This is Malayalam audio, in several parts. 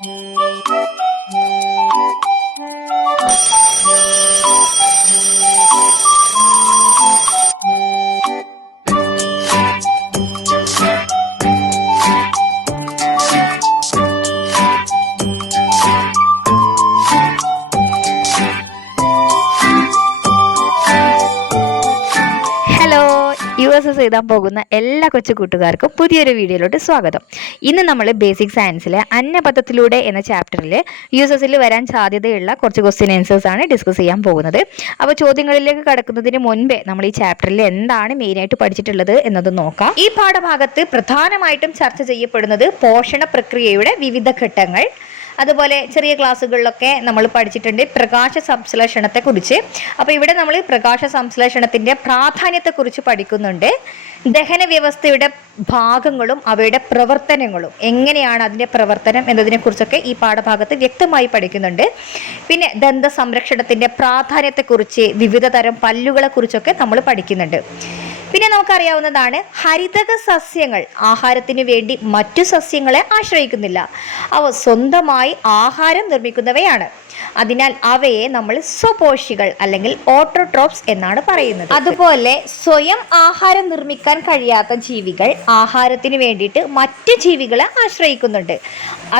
USS എഴുതാൻ പോകുന്ന എല്ലാ കൊച്ചു കൂട്ടുകാർക്കും പുതിയൊരു വീഡിയോയിലോട്ട് സ്വാഗതം. ഇന്ന് നമ്മൾ ബേസിക് സയൻസിലെ അന്നപഥത്തിലൂടെ എന്ന ചാപ്റ്ററിൽ USSൽ വരാൻ സാധ്യതയുള്ള കുറച്ച് ക്വസ്റ്റ്യൻ ആൻസേഴ്സ് ആണ് ഡിസ്കസ് ചെയ്യാൻ പോകുന്നത്. അപ്പോൾ ചോദ്യങ്ങളിലേക്ക് കടക്കുന്നതിന് മുൻപേ നമ്മൾ ഈ ചാപ്റ്ററിൽ എന്താണ് മെയിനായിട്ട് പഠിച്ചിട്ടുള്ളത് എന്നത് നോക്കാം. ഈ പാഠഭാഗത്ത് പ്രധാനമായിട്ടും ചർച്ച ചെയ്യപ്പെടുന്നത് പോഷണ പ്രക്രിയയുടെ വിവിധ ഘട്ടങ്ങൾ, അതുപോലെ ചെറിയ ക്ലാസ്സുകളിലൊക്കെ നമ്മൾ പഠിച്ചിട്ടുണ്ട് പ്രകാശ സംശ്ലേഷണത്തെക്കുറിച്ച്. അപ്പോൾ ഇവിടെ നമ്മൾ പ്രകാശ സംശ്ലേഷണത്തിൻ്റെ പ്രാധാന്യത്തെക്കുറിച്ച് പഠിക്കുന്നുണ്ട്. ദഹന വ്യവസ്ഥയുടെ ഭാഗങ്ങളും അവയുടെ പ്രവർത്തനങ്ങളും, എങ്ങനെയാണ് അതിൻ്റെ പ്രവർത്തനം എന്നതിനെക്കുറിച്ചൊക്കെ ഈ പാഠഭാഗത്ത് വ്യക്തമായി പഠിക്കുന്നുണ്ട്. പിന്നെ ദന്ത സംരക്ഷണത്തിൻ്റെ പ്രാധാന്യത്തെക്കുറിച്ച്, വിവിധ തരം പല്ലുകളെക്കുറിച്ചൊക്കെ നമ്മൾ പഠിക്കുന്നുണ്ട്. പിന്നെ നമുക്കറിയാവുന്നതാണ് ഹരിതക സസ്യങ്ങൾ ആഹാരത്തിന് വേണ്ടി മറ്റു സസ്യങ്ങളെ ആശ്രയിക്കുന്നില്ല. അവ സ്വന്തമായി ആഹാരം നിർമ്മിക്കുന്നവയാണ്. അതിനാൽ അവയെ നമ്മൾ സ്വപോഷികൾ അല്ലെങ്കിൽ ഓട്ടോട്രോപ്സ് എന്നാണ് പറയുന്നത്. അതുപോലെ സ്വയം ആഹാരം നിർമ്മിക്കാൻ കഴിയാത്ത ജീവികൾ ആഹാരത്തിന് വേണ്ടിയിട്ട് മറ്റു ജീവികളെ ആശ്രയിക്കുന്നുണ്ട്.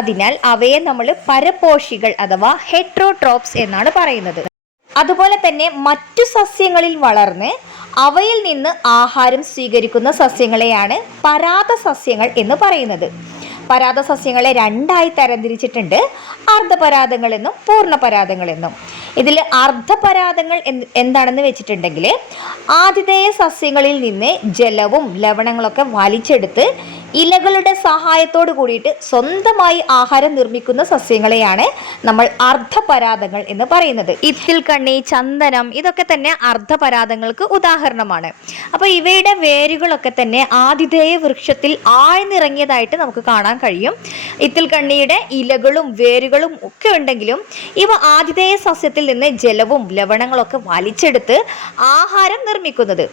അതിനാൽ അവയെ നമ്മൾ പരപോഷികൾ അഥവാ ഹെട്രോട്രോപ്സ് എന്നാണ് പറയുന്നത്. അതുപോലെ തന്നെ മറ്റു സസ്യങ്ങളിൽ വളർന്ന് അവയിൽ നിന്ന് ആഹാരം സ്വീകരിക്കുന്ന സസ്യങ്ങളെയാണ് പരാത സസ്യങ്ങൾ എന്ന് പറയുന്നത്. പരാത സസ്യങ്ങളെ രണ്ടായി തരംതിരിച്ചിട്ടുണ്ട്, അർദ്ധപരാതങ്ങൾ എന്നും പൂർണ്ണപരാതങ്ങൾ എന്നും. ഇതിൽ അർദ്ധപരാതങ്ങൾ എന്താണെന്ന് വെച്ചിട്ടുണ്ടെങ്കിൽ ആതിഥേയ സസ്യങ്ങളിൽ നിന്ന് ജലവും ലവണങ്ങളൊക്കെ വലിച്ചെടുത്ത് ഇലകളുടെ സഹായത്തോട് കൂടിയിട്ട് സ്വന്തമായി ആഹാരം നിർമ്മിക്കുന്ന സസ്യങ്ങളെയാണ് നമ്മൾ അർദ്ധപരാതങ്ങൾ എന്ന് പറയുന്നത്. ഇത്തിൽ കണ്ണി, ചന്ദനം ഇതൊക്കെ തന്നെ അർദ്ധപരാതങ്ങൾക്ക് ഉദാഹരണമാണ്. അപ്പോൾ ഇവയുടെ വേരുകളൊക്കെ തന്നെ ആതിഥേയ വൃക്ഷത്തിൽ ആഴ്ന്നിറങ്ങിയതായിട്ട് നമുക്ക് കാണാൻ കഴിയും. ഇത്തിൽ കണ്ണിയുടെ ഇലകളും വേരുകളും ഒക്കെ ഉണ്ടെങ്കിലും ഇവ ആതിഥേയ സസ്യത്തിൽ നിന്ന് ജലവും ലവണങ്ങളൊക്കെ വലിച്ചെടുത്ത് ആഹാരം നിർമ്മിക്കുന്നത്.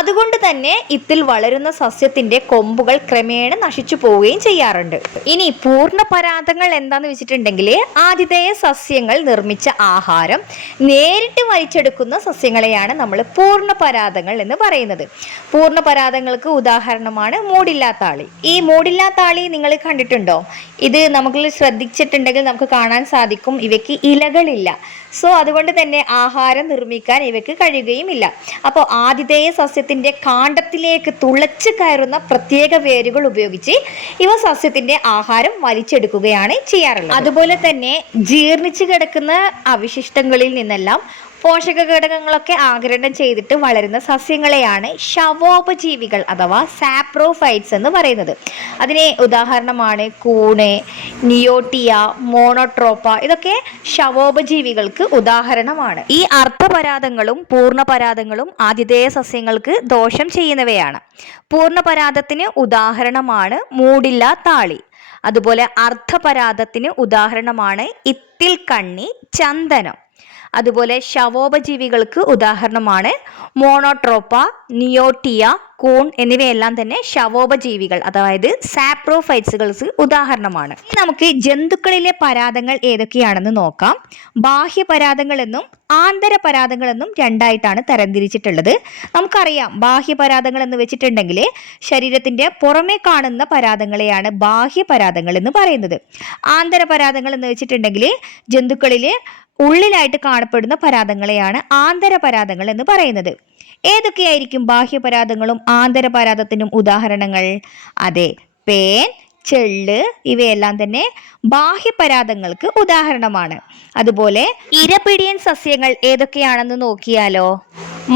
അതുകൊണ്ട് തന്നെ ഇത്തിൽ വളരുന്ന സസ്യത്തിന്റെ കൊമ്പുകൾ ക്രമേണ നശിച്ചു പോവുകയും ചെയ്യാറുണ്ട്. ഇനി പൂർണ്ണപരാതങ്ങൾ എന്താന്ന് വെച്ചിട്ടുണ്ടെങ്കിൽ ആതിഥേയ സസ്യങ്ങൾ നിർമ്മിച്ച ആഹാരം നേരിട്ട് വലിച്ചെടുക്കുന്ന സസ്യങ്ങളെയാണ് നമ്മൾ പൂർണ്ണപരാതങ്ങൾ എന്ന് പറയുന്നത്. പൂർണ്ണപരാതങ്ങൾക്ക് ഉദാഹരണമാണ് മൂടില്ലാത്താളി. ഈ മൂടില്ലാത്താളി നിങ്ങൾ കണ്ടിട്ടുണ്ടോ? ഇത് നമുക്ക് ശ്രദ്ധിച്ചിട്ടുണ്ടെങ്കിൽ നമുക്ക് കാണാൻ സാധിക്കും ഇവയ്ക്ക് ഇലകളില്ല. സോ അതുകൊണ്ട് തന്നെ ആഹാരം നിർമ്മിക്കാൻ ഇവയ്ക്ക് കഴിയുകയുമില്ല. അപ്പോൾ ആതിഥേയ സസ്യത്തിന്റെ കാണ്ഡത്തിലേക്ക് തുളച്ചു കയറുന്ന പ്രത്യേക വേരുകൾ ഉപയോഗിച്ച് ഇവ സസ്യത്തിന്റെ ആഹാരം വലിച്ചെടുക്കുകയാണ് ചെയ്യാറുള്ളത്. അതുപോലെ തന്നെ ജീർണിച്ചു കിടക്കുന്ന അവശിഷ്ടങ്ങളിൽ നിന്നെല്ലാം പോഷക ഘടകങ്ങളൊക്കെ ആഗിരണം ചെയ്തിട്ട് വളരുന്ന സസ്യങ്ങളെയാണ് ശവോപജീവികൾ അഥവാ സാപ്രോഫൈറ്റ്സ് എന്ന് പറയുന്നത്. അതിന് ഉദാഹരണമാണ് കൂണ്, നിയോട്ടിയ, മോണോട്രോപ്പ. ഇതൊക്കെ ശവോപജീവികൾക്ക് ഉദാഹരണമാണ്. ഈ അർദ്ധപരാതങ്ങളും പൂർണ്ണപരാതങ്ങളും ആതിഥേയ സസ്യങ്ങൾക്ക് ദോഷം ചെയ്യുന്നവയാണ്. പൂർണ്ണപരാതത്തിന് ഉദാഹരണമാണ് മൂടില്ലാത്താളി. അതുപോലെ അർദ്ധപരാതത്തിന് ഉദാഹരണമാണ് ഇത്തിൽ കണ്ണി, ചന്ദനം. അതുപോലെ ശവോപജീവികൾക്ക് ഉദാഹരണമാണ് മോണോട്രോപ്പ, നിയോട്ടിയ, കൂൺ എന്നിവയെല്ലാം തന്നെ ശവോപജീവികൾ അതായത് സാപ്രോഫൈറ്റ്സുകൾക്ക് ഉദാഹരണമാണ്. ഇനി നമുക്ക് ജന്തുക്കളിലെ പരാതങ്ങൾ ഏതൊക്കെയാണെന്ന് നോക്കാം. ബാഹ്യപരാതങ്ങൾ എന്നും ആന്തരപരാതങ്ങൾ എന്നും രണ്ടായിട്ടാണ് തരംതിരിച്ചിട്ടുള്ളത്. നമുക്കറിയാം ബാഹ്യപരാതങ്ങൾ എന്ന് വെച്ചിട്ടുണ്ടെങ്കിൽ ശരീരത്തിന്റെ പുറമെ കാണുന്ന പരാതങ്ങളെയാണ് ബാഹ്യപരാതങ്ങൾ എന്ന് പറയുന്നത്. ആന്തരപരാതങ്ങൾ എന്ന് വെച്ചിട്ടുണ്ടെങ്കിൽ ജന്തുക്കളിലെ ഉള്ളിലായിട്ട് കാണപ്പെടുന്ന പരാതങ്ങളെയാണ് ആന്തരപരാതങ്ങൾ എന്ന് പറയുന്നത്. ഏതൊക്കെയായിരിക്കും ബാഹ്യപരാതങ്ങളും ആന്തരപരാതത്തിനും ഉദാഹരണങ്ങൾ? അതെ, പേൻ, ചെള്ള് ഇവയെല്ലാം തന്നെ ബാഹ്യപരാതങ്ങൾക്ക് ഉദാഹരണമാണ്. അതുപോലെ ഇരപിടിയൻ സസ്യങ്ങൾ ഏതൊക്കെയാണെന്ന് നോക്കിയാലോ?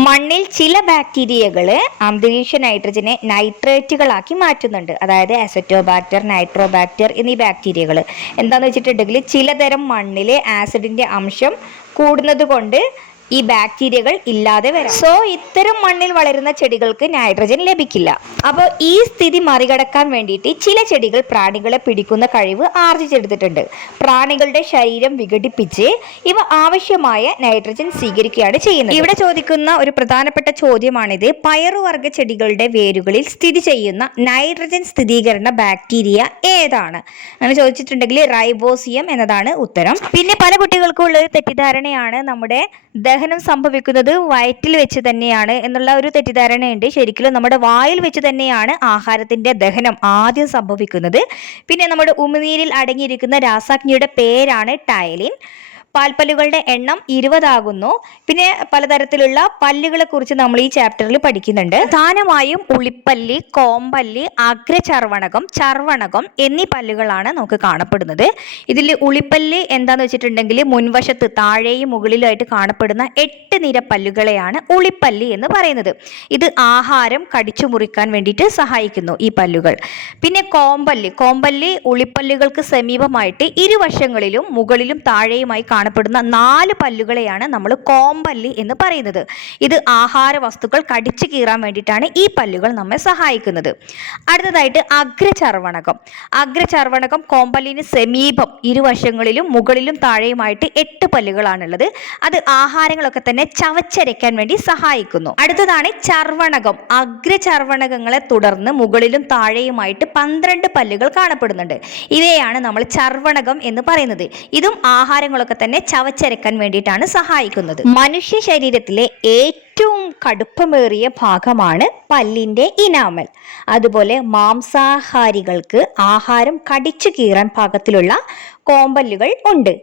മണ്ണിൽ ചില ബാക്ടീരിയകൾ അന്തരീക്ഷ നൈട്രജനെ നൈട്രേറ്റുകളാക്കി മാറ്റുന്നുണ്ട്. അതായത് അസറ്റോബാക്ടർ, നൈട്രോബാക്ടർ എന്നീ ബാക്ടീരിയകൾ. എന്താണെന്ന് വെച്ചിട്ടുണ്ടെങ്കിൽ ചിലതരം മണ്ണിലെ ആസിഡിന്റെ അംശം കൂടുന്നത് കൊണ്ട് ഈ ബാക്ടീരിയകൾ ഇല്ലാതെ വരാം. സോ ഇത്തരം മണ്ണിൽ വളരുന്ന ചെടികൾക്ക് നൈട്രജൻ ലഭിക്കില്ല. അപ്പോൾ ഈ സ്ഥിതി മറികടക്കാൻ വേണ്ടിയിട്ട് ചില ചെടികൾ പ്രാണികളെ പിടിക്കുന്ന കഴിവ് ആർജിച്ചെടുത്തിട്ടുണ്ട്. പ്രാണികളുടെ ശരീരം വിഘടിപ്പിച്ച് ഇവ ആവശ്യമായ നൈട്രജൻ സ്വീകരിക്കുകയാണ് ചെയ്യുന്നത്. ഇവിടെ ചോദിക്കുന്ന ഒരു പ്രധാനപ്പെട്ട ചോദ്യമാണിത്. പയറുവർഗ്ഗ ചെടികളുടെ വേരുകളിൽ സ്ഥിതി ചെയ്യുന്ന നൈട്രജൻ സ്ഥിരീകരണ ബാക്ടീരിയ ഏതാണ്? അങ്ങനെ ചോദിച്ചിട്ടുണ്ടെങ്കിൽ റൈബോസിയം എന്നതാണ് ഉത്തരം. പിന്നെ പല കുട്ടികൾക്കും ഉള്ള ഒരു തെറ്റിദ്ധാരണയാണ് നമ്മുടെ ദഹനം സംഭവിക്കുന്നത് വയറ്റിൽ വെച്ച് തന്നെയാണ് എന്നുള്ള ഒരു തെറ്റിദ്ധാരണയുണ്ട്. ശരിക്കും നമ്മുടെ വായിൽ വെച്ച് തന്നെയാണ് ആഹാരത്തിന്റെ ദഹനം ആദ്യം സംഭവിക്കുന്നത്. പിന്നെ നമ്മുടെ ഉമിനീരിൽ അടങ്ങിയിരിക്കുന്ന രാസാഗ്നിയുടെ പേരാണ് ടൈലിൻ. പാൽപ്പല്ലുകളുടെ എണ്ണം 20 ആകുന്നു. പിന്നെ പലതരത്തിലുള്ള പല്ലുകളെ കുറിച്ച് നമ്മൾ ഈ ചാപ്റ്ററിൽ പഠിക്കുന്നുണ്ട്. പ്രധാനമായും ഉളിപ്പല്ല്, കോമ്പല്ല്, അഗ്രചർവണകം, ചർവണകം എന്നീ പല്ലുകളാണ് നമുക്ക് കാണപ്പെടുന്നത്. ഇതിൽ ഉളിപ്പല്ല് എന്താന്ന് വെച്ചിട്ടുണ്ടെങ്കിൽ മുൻവശത്ത് താഴെയും മുകളിലായിട്ട് കാണപ്പെടുന്ന 8 നിര പല്ലുകളെയാണ് ഉളിപ്പല്ല് എന്ന് പറയുന്നത്. ഇത് ആഹാരം കടിച്ചു മുറിക്കാൻ വേണ്ടിയിട്ട് സഹായിക്കുന്നു ഈ പല്ലുകൾ. പിന്നെ കോമ്പല്ല് ഉളിപ്പല്ലുകൾക്ക് സമീപമായിട്ട് ഇരുവശങ്ങളിലും മുകളിലും താഴെയുമായി കാണപ്പെടുന്ന 4 പല്ലുകളെയാണ് നമ്മൾ കോമ്പല്ല് എന്ന് പറയുന്നത്. ഇത് ആഹാര വസ്തുക്കൾ കടിച്ചു കീറാൻ വേണ്ടിയിട്ടാണ് ഈ പല്ലുകൾ നമ്മെ സഹായിക്കുന്നത്. അടുത്തതായിട്ട് അഗ്രചർവണകം കോമ്പല്ലിന് സമീപം ഇരുവശങ്ങളിലും മുകളിലും താഴെയുമായിട്ട് 8 പല്ലുകളാണുള്ളത്. അത് ആഹാരങ്ങളൊക്കെ തന്നെ ചവച്ചരയ്ക്കാൻ വേണ്ടി സഹായിക്കുന്നു. അടുത്തതാണ് ചർവണകം. അഗ്രചർവണകങ്ങളെ തുടർന്ന് മുകളിലും താഴെയുമായിട്ട് 12 പല്ലുകൾ കാണപ്പെടുന്നുണ്ട്. ഇവയാണ് നമ്മൾ ചർവണകം എന്ന് പറയുന്നത്. ഇതും ആഹാരങ്ങളൊക്കെ തന്നെ ചവച്ചരക്കാൻ വേണ്ടിയിട്ടാണ് സഹായിക്കുന്നത്. മനുഷ്യ ശരീരത്തിലെ ഏറ്റവും കടുപ്പമേറിയ ഭാഗമാണ് പല്ലിന്റെ ഇനാമൽ. അതുപോലെ മാംസാഹാരികൾക്ക് ആഹാരം കടിച്ചു കീറാൻ പാകത്തിലുള്ള കോമ്പല്ലുകൾ ഉണ്ട്.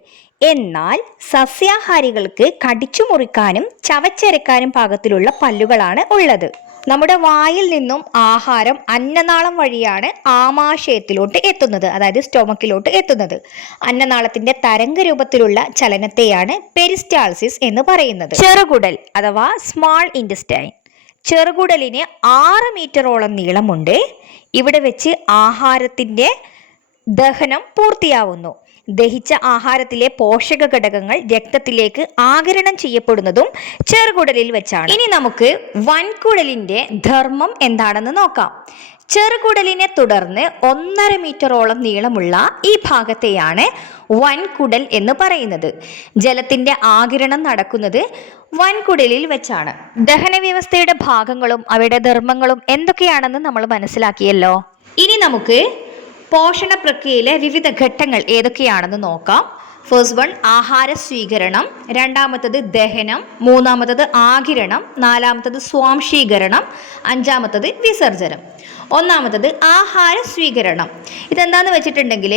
എന്നാൽ സസ്യാഹാരികൾക്ക് കടിച്ചു മുറിക്കാനും ചവച്ചരക്കാനും പാകത്തിലുള്ള പല്ലുകളാണ് ഉള്ളത്. നമ്മുടെ വായിൽ നിന്നും ആഹാരം അന്നനാളം വഴിയാണ് ആമാശയത്തിലോട്ട് എത്തുന്നത്, അതായത് സ്റ്റൊമക്കിലോട്ട് എത്തുന്നത്. അന്നനാളത്തിന്റെ തരംഗ രൂപത്തിലുള്ള ചലനത്തെയാണ് പെരിസ്റ്റാൾസിസ് എന്ന് പറയുന്നത്. ചെറുകുടൽ അഥവാ സ്മാൾ ഇൻറ്റസ്റ്റൈൻ. ചെറുകുടലിന് 6 മീറ്ററോളം നീളമുണ്ട്. ഇവിടെ വെച്ച് ആഹാരത്തിന്റെ ദഹനം പൂർത്തിയാവുന്നു. ദഹിച്ച ആഹാരത്തിലെ പോഷക ഘടകങ്ങൾ രക്തത്തിലേക്ക് ആഗിരണം ചെയ്യപ്പെടുന്നതും ചെറുകുടലിൽ വെച്ചാണ്. ഇനി നമുക്ക് വൻകുടലിന്റെ ധർമ്മം എന്താണെന്ന് നോക്കാം. ചെറുകുടലിനെ തുടർന്ന് 1.5 മീറ്ററോളം നീളമുള്ള ഈ ഭാഗത്തെയാണ് വൻകുടൽ എന്ന് പറയുന്നത്. ജലത്തിന്റെ ആഗിരണം നടക്കുന്നത് വൻകുടലിൽ വെച്ചാണ്. ദഹന വ്യവസ്ഥയുടെ ഭാഗങ്ങളും അവയുടെ ധർമ്മങ്ങളും എന്തൊക്കെയാണെന്ന് നമ്മൾ മനസ്സിലാക്കിയല്ലോ. ഇനി നമുക്ക് പോഷണ പ്രക്രിയയിലെ വിവിധ ഘട്ടങ്ങൾ ഏതൊക്കെയാണെന്ന് നോക്കാം. ഫസ്റ്റ് വൺ ആഹാര സ്വീകരണം, രണ്ടാമത്തത് ദഹനം, മൂന്നാമത്തത് ആഗിരണം, നാലാമത്തത് സ്വാംശീകരണം, അഞ്ചാമത്തത് വിസർജനം. ഒന്നാമത്തത് ആഹാര സ്വീകരണം. ഇതെന്താന്ന് വെച്ചിട്ടുണ്ടെങ്കിൽ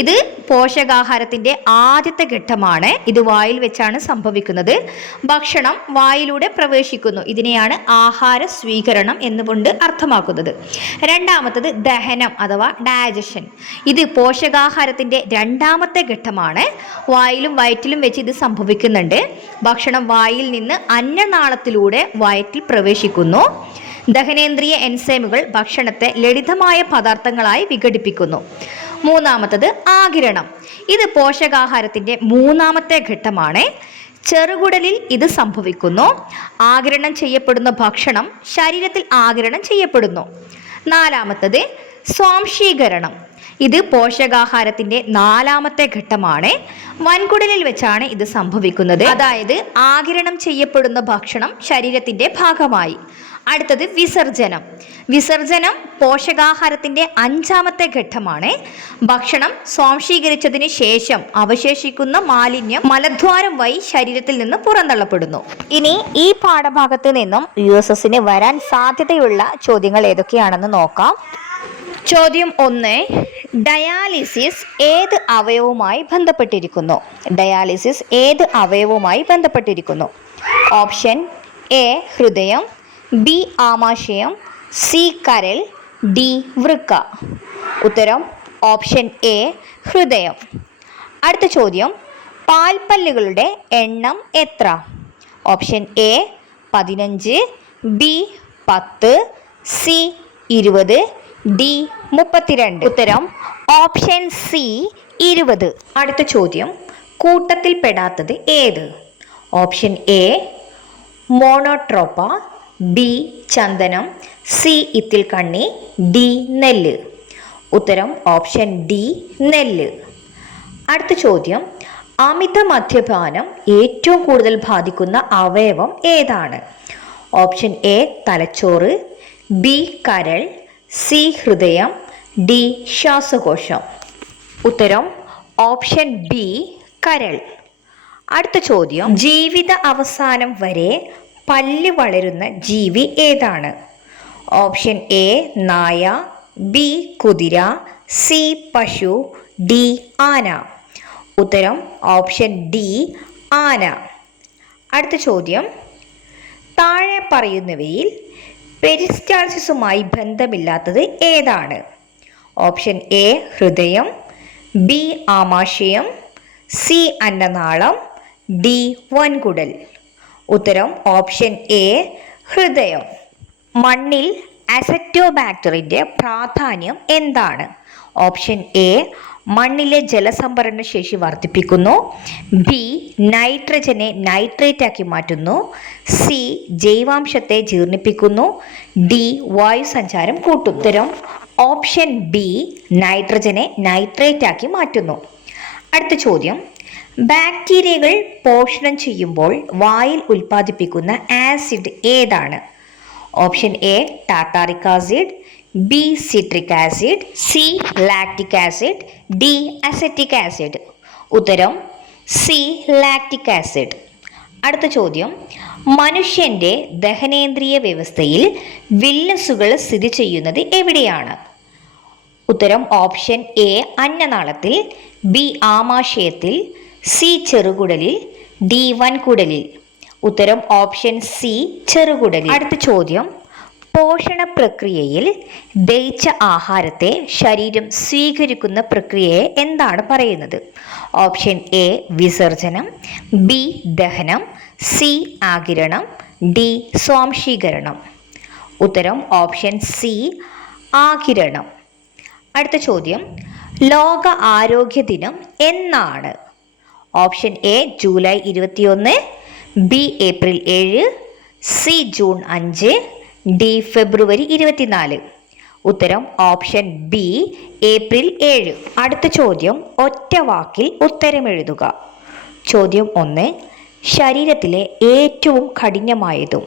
ഇത് പോഷകാഹാരത്തിന്റെ ആദ്യത്തെ ഘട്ടമാണ്. ഇത് വായിൽ വെച്ചാണ് സംഭവിക്കുന്നത്. ഭക്ഷണം വായിലൂടെ പ്രവേശിക്കുന്നു. ഇതിനെയാണ് ആഹാര സ്വീകരണം എന്നുകൊണ്ട് അർത്ഥമാക്കുന്നത്. രണ്ടാമത്തത് ദഹനം അഥവാ ഡൈജഷൻ. ഇത് പോഷകാഹാരത്തിന്റെ രണ്ടാമത്തെ ഘട്ടമാണ്. വായിലും വയറ്റിലും വെച്ച് ഇത് സംഭവിക്കുന്നുണ്ട്. ഭക്ഷണം വായിൽ നിന്ന് അന്നനാളത്തിലൂടെ വയറ്റിൽ പ്രവേശിക്കുന്നു. ദഹനേന്ദ്രിയ എൻസൈമുകൾ ഭക്ഷണത്തെ ലളിതമായ പദാർത്ഥങ്ങളായി വിഘടിപ്പിക്കുന്നു. മൂന്നാമത്തത് ആഗിരണം. ഇത് പോഷകാഹാരത്തിന്റെ മൂന്നാമത്തെ ഘട്ടമാണ്. ചെറുകുടലിൽ ഇത് സംഭവിക്കുന്നു. ആഗിരണം ചെയ്യപ്പെടുന്ന ഭക്ഷണം ശരീരത്തിൽ ആഗിരണം ചെയ്യപ്പെടുന്നു. നാലാമത്തത് സ്വാംശീകരണം. ഇത് പോഷകാഹാരത്തിന്റെ നാലാമത്തെ ഘട്ടമാണ്. വൻകുടലിൽ വെച്ചാണ് ഇത് സംഭവിക്കുന്നത്. അതായത് ആഗിരണം ചെയ്യപ്പെടുന്ന ഭക്ഷണം ശരീരത്തിന്റെ ഭാഗമായി. അടുത്തത് വിസർജനം. വിസർജനം പോഷകാഹാരത്തിന്റെ അഞ്ചാമത്തെ ഘട്ടമാണ്. ഭക്ഷണം സ്വാംശീകരിച്ചതിന് ശേഷം അവശേഷിക്കുന്ന മാലിന്യം മലദ്വാരം വഴി ശരീരത്തിൽ നിന്ന് പുറന്തള്ളപ്പെടുന്നു. ഇനി ഈ പാഠഭാഗത്ത് നിന്നും USSന് വരാൻ സാധ്യതയുള്ള ചോദ്യങ്ങൾ ഏതൊക്കെയാണെന്ന് നോക്കാം. ചോദ്യം 1. ഡയാലിസിസ് ഏത് അവയവുമായി ബന്ധപ്പെട്ടിരിക്കുന്നു? ഡയാലിസിസ് ഏത് അവയവുമായി ബന്ധപ്പെട്ടിരിക്കുന്നു? ഓപ്ഷൻ എ ഹൃദയം, ബി ആമാശയം, സി കരൾ, ഡി വൃക്ക. ഉത്തരം ഓപ്ഷൻ എ ഹൃദയം. അടുത്ത ചോദ്യം പാൽപ്പല്ലുകളുടെ എണ്ണം എത്ര? Option A 15, B 10, C 20, D 32. ഉത്തരം ഓപ്ഷൻ സി 20. അടുത്ത ചോദ്യം കൂട്ടത്തിൽ പെടാത്തത് ഏത്? ഓപ്ഷൻ എ മോണോട്രോപ്പ, ബി ചന്ദനം, സി ഇത്തിൽ കണ്ണി, ഡി നെല്ല്. ഉത്തരം ഓപ്ഷൻ ഡി നെല്ല്. അടുത്ത ചോദ്യം, അമിത മദ്യപാനം ഏറ്റവും കൂടുതൽ ബാധിക്കുന്ന അവയവം ഏതാണ്? ഓപ്ഷൻ എ തലച്ചോറ്, ബി കരൾ, സി ഹൃദയം, ഡി ശ്വാസകോശം. ഉത്തരം ഓപ്ഷൻ ബി കരൾ. അടുത്ത ചോദ്യം, ജീവിത അവസാനം വരെ പല്ല് വളരുന്ന ജീവി ഏതാണ്? ഓപ്ഷൻ എ നായ, ബി കുതിര, സി പശു, ഡി ആന. ഉത്തരം ഓപ്ഷൻ ഡി ആന. അടുത്ത ചോദ്യം, താഴെ പറയുന്നവയിൽ പെരിസ്റ്റാൾസിസുമായി ബന്ധമില്ലാത്തത് ഏതാണ്? ഓപ്ഷൻ എ ഹൃദയം, ബി ആമാശയം, സി അന്നനാളം, ഡി വൻകുടൽ. ഉത്തരം ഓപ്ഷൻ എ ഹൃദയം. മണ്ണിൽ അസറ്റോബാക്ടറിന്റെ പ്രാധാന്യം എന്താണ്? ഓപ്ഷൻ എ മണ്ണിലെ ജലസംഭരണ ശേഷി വർദ്ധിപ്പിക്കുന്നു, ബി നൈട്രജനെ നൈട്രേറ്റ് ആക്കി മാറ്റുന്നു, സി ജൈവാംശത്തെ ജീർണിപ്പിക്കുന്നു, ഡി വായുസഞ്ചാരം കൂട്ടുന്നു. ഉത്തരം ഓപ്ഷൻ ബി നൈട്രജനെ നൈട്രേറ്റ് ആക്കി മാറ്റുന്നു. അടുത്ത ചോദ്യം, ബാക്ടീരിയകൾ പോഷണം ചെയ്യുമ്പോൾ വായിൽ ഉൽപ്പാദിപ്പിക്കുന്ന ആസിഡ് ഏതാണ്? Option A tartaric acid, B citric acid, C lactic acid, D acetic acid. ഉത്തരം സി ലാക്റ്റിക് ആസിഡ്. അടുത്ത ചോദ്യം, മനുഷ്യന്റെ ദഹനേന്ദ്രിയ വ്യവസ്ഥയിൽ വില്ലസുകൾ സ്ഥിതി ചെയ്യുന്നത് എവിടെയാണ്? ഉത്തരം ഓപ്ഷൻ എ അന്നനാളത്തിൽ, ബി ആമാശയത്തിൽ, സി ചെറുകുടലിൽ, ഡി വൻകുടലിൽ. ഉത്തരം ഓപ്ഷൻ സി ചെറുകുടലിൽ. അടുത്ത ചോദ്യം, പോഷണ പ്രക്രിയയിൽ ദഹിച്ച ആഹാരത്തെ ശരീരം സ്വീകരിക്കുന്ന പ്രക്രിയയെ എന്താണ് പറയുന്നത്? ഓപ്ഷൻ എ വിസർജനം, ബി ദഹനം, സി ആഗിരണം, ഡി സ്വാംശീകരണം. ഉത്തരം ഓപ്ഷൻ സി ആഗിരണം. അടുത്ത ചോദ്യം, ലോക ആരോഗ്യ ദിനം എന്നാണ്? Option A July 21, B April 7, C June 5, D February 24. ഉത്തരം ഓപ്ഷൻ ബി ഏപ്രിൽ 7. അടുത്ത ചോദ്യം, ഒറ്റ വാക്കിൽ ഉത്തരം എഴുതുക. ചോദ്യം 1, ശരീരത്തിലെ ഏറ്റവും കഠിനമായതും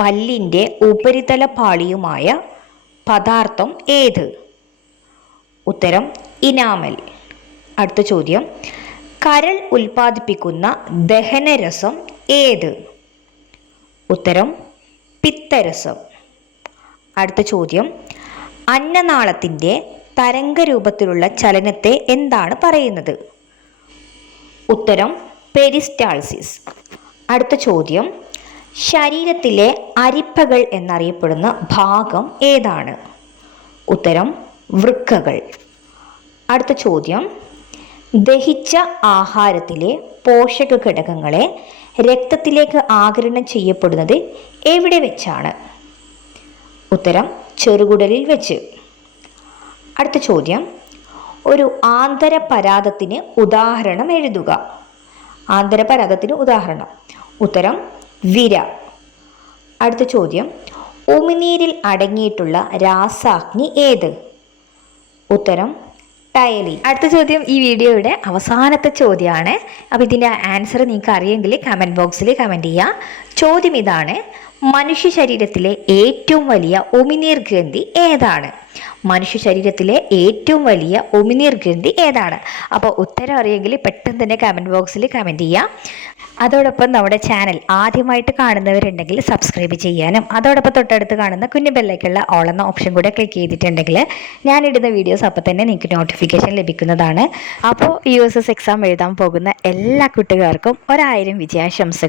പല്ലിൻ്റെ ഉപരിതല പാളിയുമായ പദാർത്ഥം ഏത്? ഉത്തരം ഇനാമൽ. അടുത്ത ചോദ്യം, കരൾ ഉൽപ്പാദിപ്പിക്കുന്ന ദഹനരസം ഏത്? ഉത്തരം പിത്തരസം. അടുത്ത ചോദ്യം, അന്നനാളത്തിൻ്റെ തരംഗരൂപത്തിലുള്ള ചലനത്തെ എന്താണ് പറയുന്നത്? ഉത്തരം പെരിസ്റ്റാൾസിസ്. അടുത്ത ചോദ്യം, ശരീരത്തിലെ അരിപ്പകൾ എന്നറിയപ്പെടുന്ന ഭാഗം ഏതാണ്? ഉത്തരം വൃക്കകൾ. അടുത്ത ചോദ്യം, ദഹിച്ച ആഹാരത്തിലെ പോഷക ഘടകങ്ങളെ രക്തത്തിലേക്ക് ആഗിരണം ചെയ്യപ്പെടുന്നത് എവിടെ വെച്ചാണ്? ഉത്തരം ചെറുകുടലിൽ വെച്ച്. അടുത്ത ചോദ്യം, ഒരു ആന്തരപരാതത്തിന് ഉദാഹരണം എഴുതുക. ആന്തരപരാതത്തിന് ഉദാഹരണം. ഉത്തരം വിര. അടുത്ത ചോദ്യം, ഉമിനീരിൽ അടങ്ങിയിട്ടുള്ള രാസാഗ്നി ഏത്? ഉത്തരം ടയലി. അടുത്ത ചോദ്യം ഈ വീഡിയോയുടെ അവസാനത്തെ ചോദ്യമാണ്. അപ്പോൾ ഇതിൻ്റെ ആൻസർ നിങ്ങൾക്ക് അറിയെങ്കിൽ കമൻറ്റ് ബോക്സിൽ കമൻറ്റ് ചെയ്യുക. ചോദ്യം ഇതാണ്, മനുഷ്യ ശരീരത്തിലെ ഏറ്റവും വലിയ ഉമിനീർ ഗ്രന്ഥി ഏതാണ്? മനുഷ്യ ശരീരത്തിലെ ഏറ്റവും വലിയ ഉമിനീർ ഗ്രന്ഥി ഏതാണ്? അപ്പോൾ ഉത്തരം അറിയെങ്കിൽ പെട്ടെന്ന് തന്നെ കമൻറ്റ് ബോക്സിൽ കമൻറ്റ് ചെയ്യുക. അതോടൊപ്പം നമ്മുടെ ചാനൽ ആദ്യമായിട്ട് കാണുന്നവരുണ്ടെങ്കിൽ സബ്സ്ക്രൈബ് ചെയ്യാനും അതോടൊപ്പം തൊട്ടടുത്ത് കാണുന്ന കുഞ്ഞു ബെല്ലൈക്കുള്ള ഓൾ എന്ന ഓപ്ഷൻ കൂടെ ക്ലിക്ക് ചെയ്തിട്ടുണ്ടെങ്കിൽ ഞാനിടുന്ന വീഡിയോസ് അപ്പോൾ തന്നെ നിങ്ങൾക്ക് നോട്ടിഫിക്കേഷൻ ലഭിക്കുന്നതാണ്. അപ്പോൾ USS എക്സാം എഴുതാൻ പോകുന്ന എല്ലാ കുട്ടികൾക്കും 1000 വിജയാശംസകൾ.